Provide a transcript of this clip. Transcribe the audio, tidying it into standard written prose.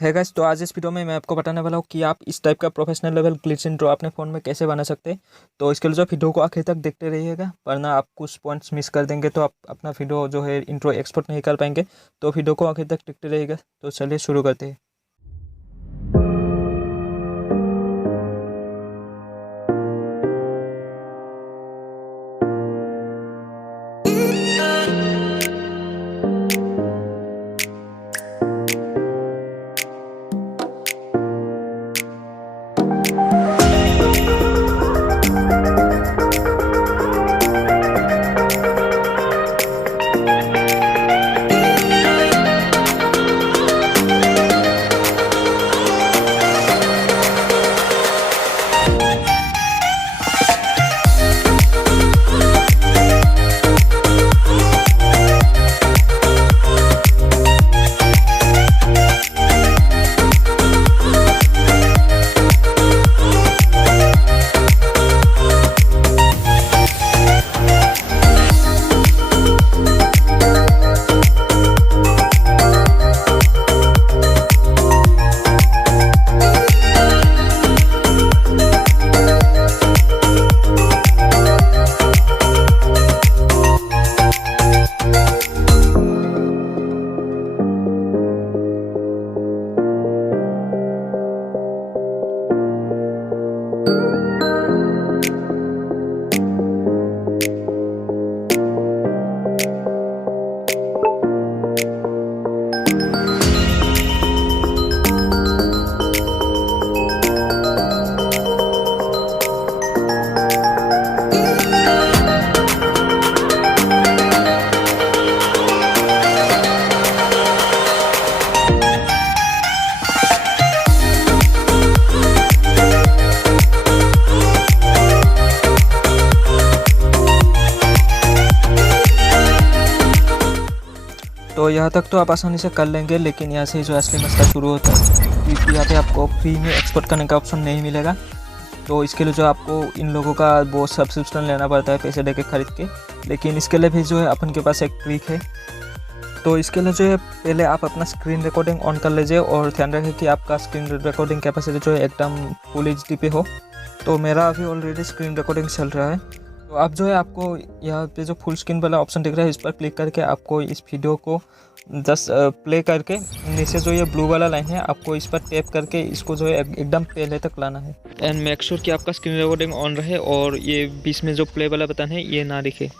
है गाइस, तो आज इस वीडियो में मैं आपको बताने वाला हूँ कि आप इस टाइप का प्रोफेशनल लेवल ग्लिच इन ड्रॉ अपने फ़ोन में कैसे बना सकते हैं। तो इसके लिए जो वीडियो को आखिर तक देखते रहिएगा, वरना आप कुछ पॉइंट्स मिस कर देंगे तो आप अपना वीडियो जो है इंट्रो एक्सपोर्ट नहीं कर पाएंगे। तो वीडियो को आखिर तक देखते रहिएगा। तो चलिए शुरू करते हैं। तो यहाँ तक तो आप आसानी से कर लेंगे, लेकिन यहाँ से जो असली मसला शुरू होता है कि यहाँ पे आपको फ्री में एक्सपोर्ट करने का ऑप्शन नहीं मिलेगा। तो इसके लिए जो आपको इन लोगों का वो सब्सक्रिप्शन लेना पड़ता है पैसे देके खरीद के। लेकिन इसके लिए भी जो है अपन के पास एक ट्रिक है। तो इसके लिए जो है पहले आप अपना स्क्रीन रिकॉर्डिंग ऑन कर लीजिए और ध्यान रखें कि आपका स्क्रीन रिकॉर्डिंग कैपेसिटी जो है एकदम फुल HD पे हो। तो मेरा अभी ऑलरेडी स्क्रीन रिकॉर्डिंग चल रहा है। तो आप जो है आपको यहाँ पे जो फुल स्क्रीन वाला ऑप्शन दिख रहा है, इस पर क्लिक करके आपको इस वीडियो को जस्ट प्ले करके नीचे जो ये ब्लू वाला लाइन है आपको इस पर टैप करके इसको जो है एकदम पहले तक लाना है। एंड मेक श्योर कि आपका स्क्रीन रिकॉर्डिंग ऑन रहे और ये बीच में जो प्ले वाला बटन है ये ना दिखे।